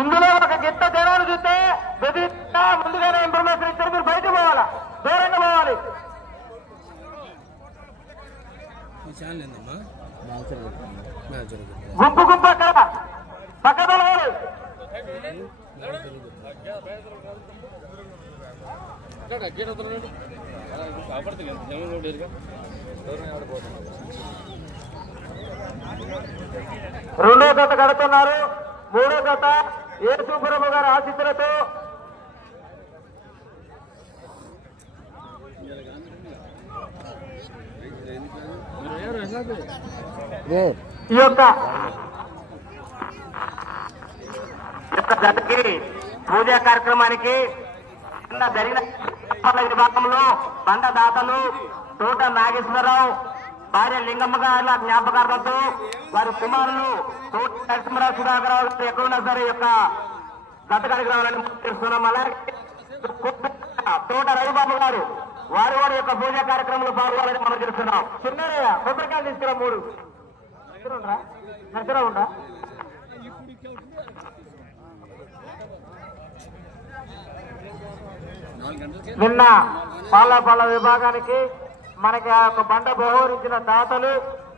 ఇందులో ఒక గిట్ట జనాలు చూస్తే బెదిరిస్తా ముందుగానే ఇన్ఫర్మేషన్ ఇచ్చారు. మీరు బయటకు పోవాలా? దూరంగా పోవాలి. గుంపు గుంపు అక్కడ. పోవాలి రెండో జత కడుతున్నారు. మూడో జత సుబ్బరమ్మ గారి ఆశీస్సులతో? ఈ యొక్క జతకి పూజా కార్యక్రమానికి జరిగిన విభాగంలో బండ దాతలు తోట నాగేశ్వరరావు భార్య లింగమ్మ గారి జ్ఞాపకార్థంతో వారి కుమారులు తోట నరసింహరావు సుధాకరరావు గారు ఎక్కడున్నా సరే ఈ యొక్క గత కార్యక్రమాలను చేస్తున్నాం. అలాగే తోట రవిబాబు గారు వారు వారి యొక్క పూజా కార్యక్రమంలో పాల్గొనాలని మనం తెలుస్తున్నాం చిన్నయ్య కొబ్బరికాయలు తీసుకురా మూడు. దగ్గర ఉండా నిన్న పాలపాల విభాగానికి మనకి ఆ యొక్క బండ బహోరించిన దాతలు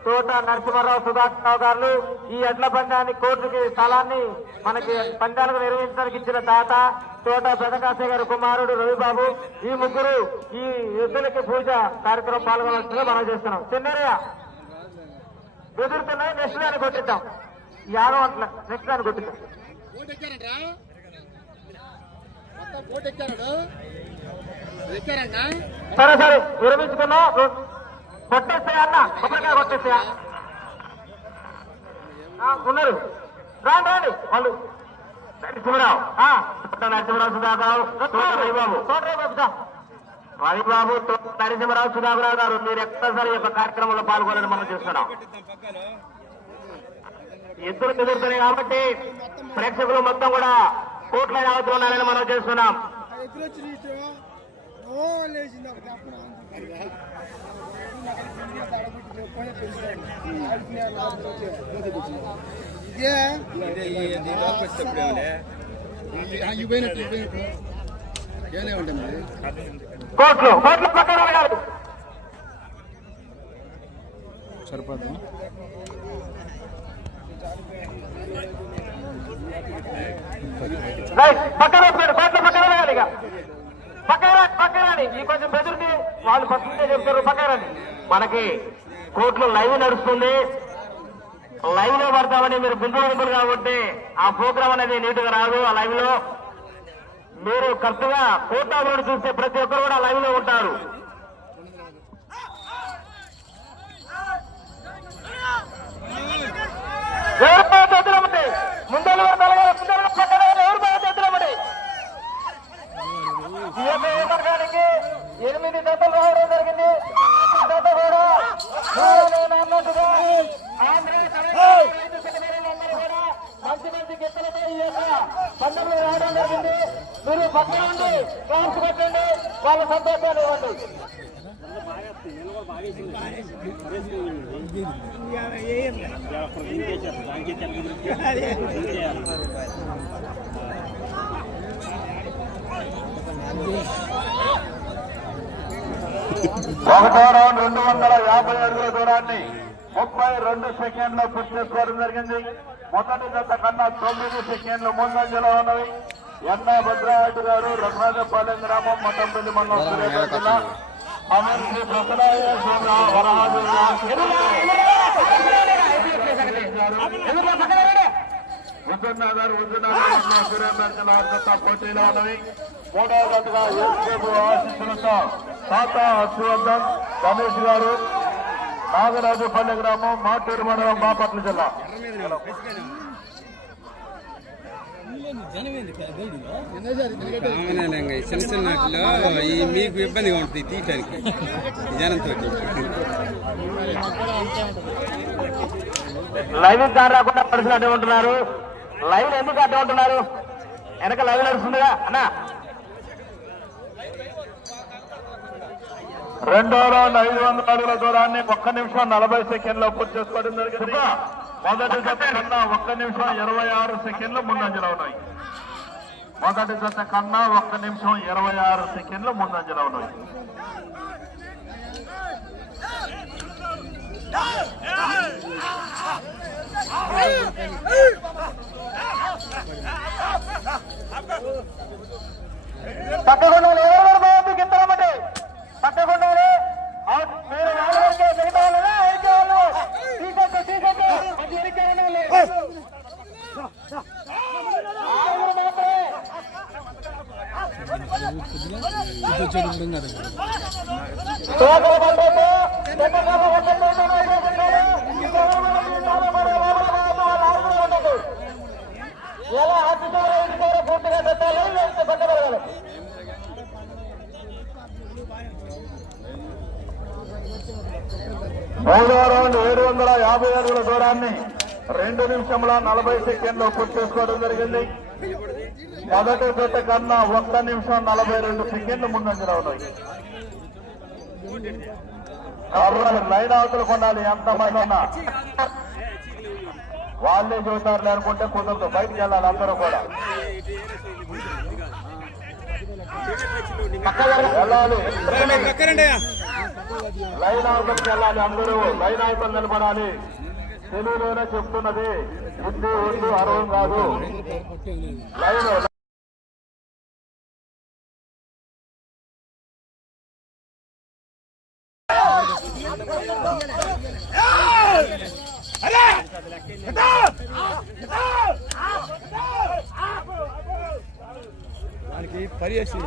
తోట నరసింహారావు సుధాకర్ గారు ఈ ఎడ్ల పందాన్ని కోర్టుకి స్థలాన్ని మనకి పందాలకు నిర్వహించడానికి ఇచ్చిన దాత తోట పెదకాశయ్య గారు కుమారుడు రవిబాబు. ఈ ముగ్గురు ఈ ఎద్దులకి పూజ కార్యక్రమం పాల్గొనాల్సిందిగా మనం చేస్తున్నాం. చిన్నయ్య బెదురుతున్నాయి నెక్స్ట్ దాన్ని కొట్టిద్దాం. యాదవ్ అంటున్నా. నెక్స్ట్ దాన్ని కొట్టిద్దాం. సరే సరే విరమించుకున్నా. కొట్టేస్తాయా అన్న. కొబ్బరికాయ కొట్టేస్తాయా ఆ, ఉన్నారు. రాండి రాండి. వాళ్ళు నరసింహరావు ఆ, నరసింహరావు సుధాకరావు రవిబాబు. రవిబాబు నరసింహరావు సుధాకరావు గారు మీరు ఎక్కడసారి ఈ యొక్క కార్యక్రమంలో పాల్గొనాలని మనం చూస్తున్నాం. ఎద్దులు కుదురుతున్నాయి కాబట్టి ప్రేక్షకులు మొత్తం కూడా కోట్లైన అవసరం ఉన్నారని మనం చేస్తున్నాం. లేచింది ఒక చెప్పన ఇదే ఇవ్వనట్టు ఇవ్వనట్టు ఏనే ఉంటాయి మరి కోట్లు కోట్ల పక్కన కాదు సరిపోద్దా పక్కన పక్కన ఇక కానీ పక్కన ఈ కొంచెం బెదిరితే వాళ్ళు ఫస్ట్ చెప్తారు ఉపకారాన్ని మనకి కోర్టులో లైవ్ నడుస్తుంది. లైవ్లో పడతామని మీరు గుంపులు గుంపులు కాబట్టి ఆ ప్రోగ్రామ్ అనేది నీటుగా రాదు ఆ లైవ్లో. మీరు కరెక్ట్గా కోర్టు చూస్తే ప్రతి ఒక్కరు కూడా లైవ్లో ఉంటారు. ఎవరు బాగా ముందలు ముందలు పక్కన ఏ వర్గానికి ఎనిమిది జతలు రావడం జరిగింది. జత కూడా అన్నట్టుగా మంచి మంచి గిత్తలతో ఈ యొక్క పండుగలు రావడం జరిగింది. మీరు పక్కన ఉండి క్లాస్ పెట్టండి వాళ్ళ సంతోషాలు ఇవ్వండి. ఒకటో రౌండ్ రెండు వందల యాభై అడుగుల దూరాన్ని ముప్పై రెండు సెకండ్లు పూర్తి చేసుకోవడం జరిగింది. మొదటి జత కన్నా తొమ్మిది సెకండ్లు ముందంజలో ఉన్నవి. ఎన్న భద్రారెడ్డి గారు రఘురాజపాలెం గ్రామం మఠంపల్లి మండలం సూర్యాపేట జిల్లా. అమర్ శ్రీ ప్రసరాయ వరహాజు గారు పోటీలో ఉన్నవి. మూడవ జతగా ఏసేపు ఆశిస్తులతో తాత హర్షవర్ధన్ గణేష్ గారు నాగరాజుపల్లి గ్రామం మాటూరు మండలం బాపట్ల జిల్లా. చిన్న చిన్న వాటిలో ఈ మీకు ఇబ్బందిగా ఉంటుంది తీయటానికి జనంతో లైవ్ కార్ రాకుండా పరిస్థితి అడ్డు ఉంటున్నారు లైవ్ ఎందుకు అడ్డు ఉంటున్నారు వెనక లైవ్ నడుస్తుందిగా అన్నా. రెండో రౌండ్ ఐదు వందల అడుగుల దూరాన్ని ఒక్క నిమిషం నలభై సెకండ్లో పూర్తి చేసుకోవడం జరిగింది. మొదటి జత కన్నా ఒక్క నిమిషం ఇరవై ఆరు సెకండ్లు ముందంజలో ఉన్నాయి. మొదటి జత కన్నా ఒక్క నిమిషం ఇరవై ఆరు సెకండ్లు ముందంజలో ఉన్నాయి. పక్కకుండా ఎవరు మూడో రౌండ్ ఏడు వందల యాభై అడుగుల దూరాన్ని రెండు నిమిషముల నలభై సెకండ్లో పూర్తి చేసుకోవడం జరిగింది. మొదటి జత కన్నా ఒక్క నిమిషం నలభై రెండు సెకండ్లు ముందంజలో ఉన్నాయి కర్రలు లైన్ అవతలు కొనాలి ఎంతమంది ఉన్నా. వాళ్ళే చూస్తారులే అనుకుంటే కుదరదు బయటికి వెళ్ళాలి అందరూ కూడా. వెళ్ళాలి. లైన్ అవతలకి వెళ్ళాలి అందరూ. లైన్ అవతలు నిలబడాలి. తెలుగులోనే చెప్తున్నది. హిందీ ఉద్దు అర్హం కాదు. లైన్ దానికి పరిచేసి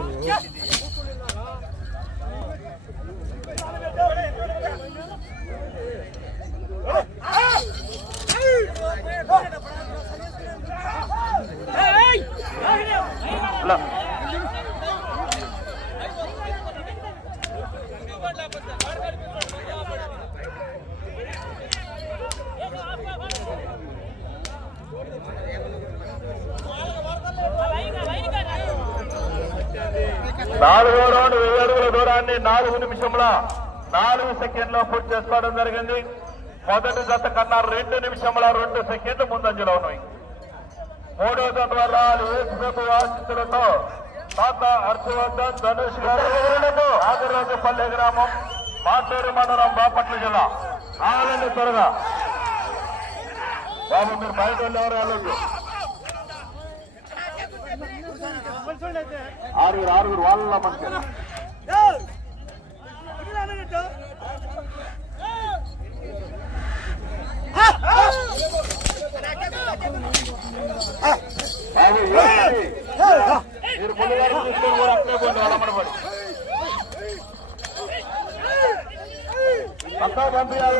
నాలుగో రౌండ్ వెయ్యి అడుగుల దూరాన్ని నాలుగు నిమిషంల నాలుగు సెకండ్లో పూర్తి చేసుకోవడం జరిగింది. మొదటి జత కన్నా రెండు నిమిషముల రెండు సెకండ్లు ముందంజలో ఉన్నాయి. మూడో జత వల్ల యేసుప్రభు ఆశిస్తులతో తాత హర్షవర్ధన్ ధనుష్ గారు ఆదిరాజపల్లె గ్రామం మాటూరు మండలం బాపట్ల జిల్లా. రావాలండి త్వరగా. బాబు మీరు బయట వెళ్ళి ఆరుగురు ఆరుగురు వాళ్ళ మనుషులు బాబు ఏంటి? మీరు ముందు వరకు తీసుకొని కూడా అక్కడే పోండి వాళ్ళ మనబడి పక్కా పంపించాలి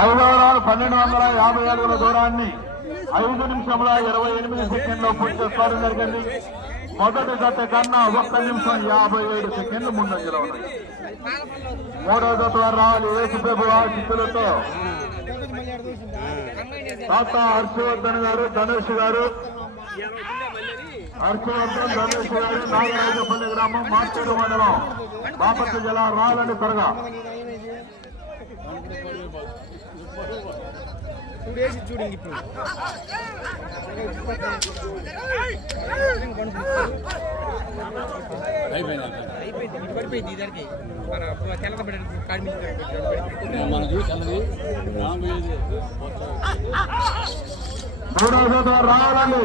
ఐదో రాళ్ళు పన్నెండు వందల యాభై అడుగుల దూరాన్ని ఐదు నిమిషముల ఇరవై ఎనిమిది సెకండ్లో పూర్తి చేసుకోవడం జరిగింది. మొదటి జత కన్నా ఒక్క నిమిషం యాభై ఏడు సెకండ్లు ముందంజలో ఉన్నాయి. మూడో జత రావాలి. యేసుప్రభు ఆశిస్తులతో తాత హర్షవర్ధన్ గారు ధనుష్ గారు హర్షవర్ధన్ రమేష్ గారు నాగరాజపల్లి గ్రామం మార్చేడు మండలం. బాపట్ల జిల్లా రావాలని త్వరగా. అయిపోయింది ఇటు పడిపోయింది ఇద్దరికి మన తెల్లక పెట్టాడు కాడి మన చూసి అన్నది రాబోయేది మూడో జత వారు రావాలండి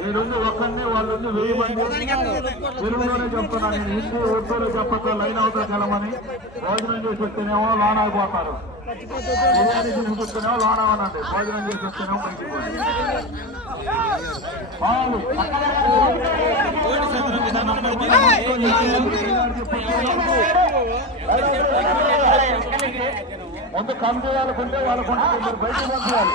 నేనుంది ఒక్కరిని వాళ్ళుంది వెయ్యి మంది తెలుగులోనే చెప్తున్నాను. నేను హిందీ ఉర్దూలో చెప్పక లైన్ అవతలకి వెళ్ళమని భోజనం చేసి వస్తేనేమో లోన్ అయిపోతారు. బిర్యానీ తీసుకొస్తేనేమో లోన్ అవ్వనండి. భోజనం చేసి వస్తేనేమో. బాగుంది. ముందు కమిటీ వాళ్ళకుంటే వాళ్ళకుంటే మీరు బయటకు పంపించాలి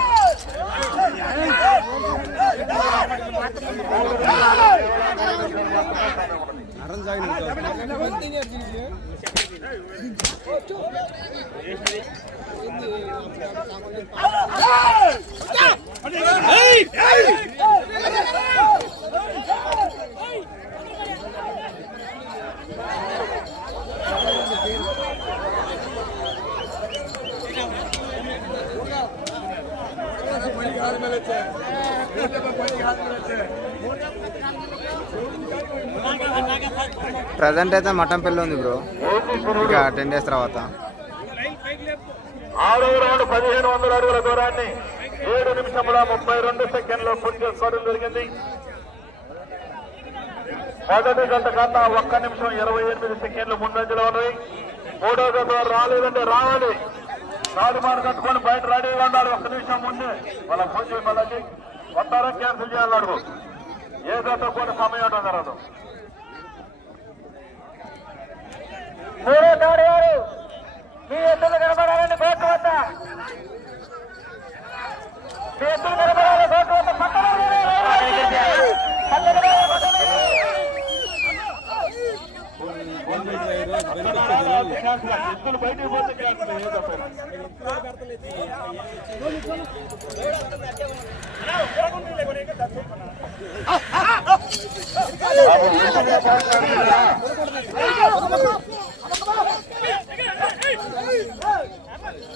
ప్రజెంట్ అయితే మటన్ పెళ్ళి ఉంది బ్రో. ఇంకా టెన్ డేస్ తర్వాత. ఆరో రౌండ్ పదిహేను వందల అడుగుల దూరాన్ని ఏడు నిమిషముల ముప్పై రెండు సెకండ్లో పూర్తి చేసుకోవడం జరిగింది. మొదటి గంట కన్నా ఒక్క నిమిషం ఇరవై ఎనిమిది సెకండ్లు ముందంజలో ఉన్నాయి. మూడో గంట రాలేదంటే రావాలి. రాజమాను కట్టుకొని బయట రెడీగా ఉండాలి. ఒక్క నిమిషం ముందే. వాళ్ళ ఫోన్ చేయి వస్తారా క్యాన్సిల్ చేయాలన్నాడు ఏ గంట కూడా సమయం ఉండడం జరగదు మూడో దాడి వారు మీ ఎత్తులు కనబడాలని కోర్టు వద్ద. మీ ఎత్తులు కనబడాలి కోర్టు వద్ద. పక్కన ఎత్తులు బయటికి పోతే క్యాన్సిల్ ఏ తప్పైనా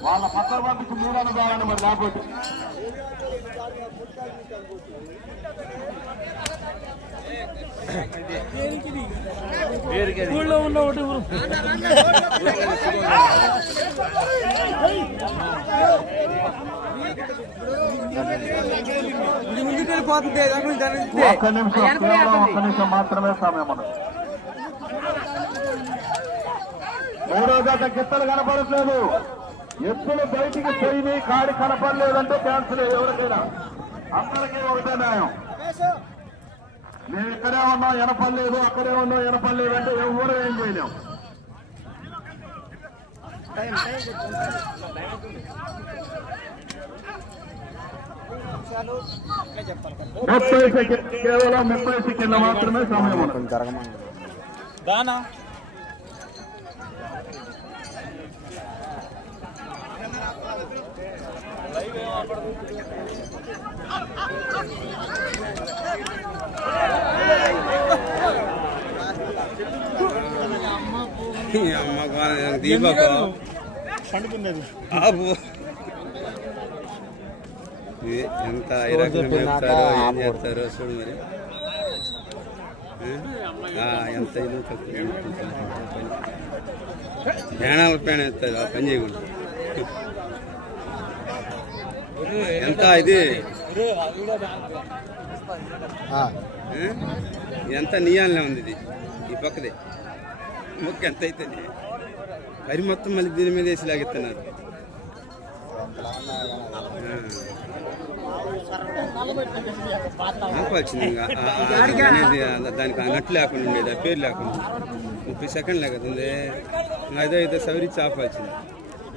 వాళ్ళ పక్కన పంపించి మూడని కావాలండి మరి లేకపోతే ఒక్క నిమిషం కేవలం ఒక్క నిమిషం మాత్రమే సమయం ఉన్నది. మూడో గంట గిత్తలు కనపడట్లేదు. ఎత్తులు బయటికి పోయి కాడి కనపడలేదంటే క్యాన్సిల్ ఎవరికైనా. అందరికీ ఒకటే న్యాయం. మేము ఇక్కడే ఉన్నాం ఎనపడలేదు అక్కడే ఉన్నాం ఎనపడలేదు అంటే ఎవరు ఏం చేయలేం. ముప్పై సెకండ్ కేవలం ముప్పై సెకండ్ల మాత్రమే సమయం ఉన్నది. జరగమని దీపక్. ఆపు. ఇది ఎంత మేపుతారో ఏం చేస్తారో చూడు మరి. ఆ, ఎంత ఇది ప్రాణాల పైన ఎత్తారు ఆ పని చేయకుండా ఎంత ఇది? ఆ, ఏ? ఎంత నీయాలనే ఉంది ఇది ఈ పక్కదే. మొక్క ఎంత అవుతుంది వరి మొత్తం మళ్ళీ దీని మీద వేసి లాగిస్తున్నారు ఇంకా. దానికి ఆ నట్లు లేకుండా ఉండేది ఆ పేరు లేకుండా. ముప్పై సెకండ్లే కదా ఉంది ఐదో అదే అయితే సవరించి ఆపాల్సింది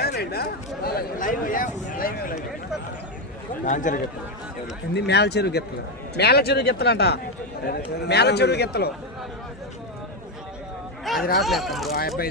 ఏది గెత్తలు. మేల చెరువు గెత్తలు? మేల చెరువు గెత్తలంట. మేల చెరువు గెత్తలు. అది రావట్లేదు. ఆ అబ్బాయి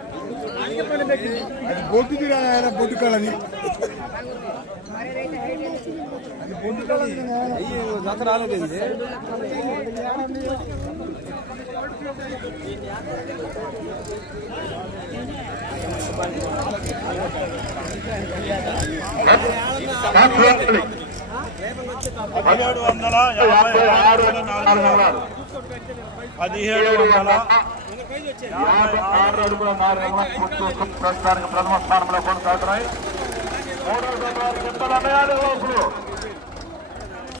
అది బొట్టు తిరాలి బొట్టు కళని అది బొట్టు కళని జత రాలేదండి పదిహేడు వందల యాభై ఆరు నాలుగు వందలు. పదిహేడు వందల యాభై ఆరు అడుగుల నాలుగు ప్రస్తుతానికి ప్రథమ స్థానంలో కొనసాగుతున్నాయి మూడో స్థానానికి ఎంత నిర్ణయాలు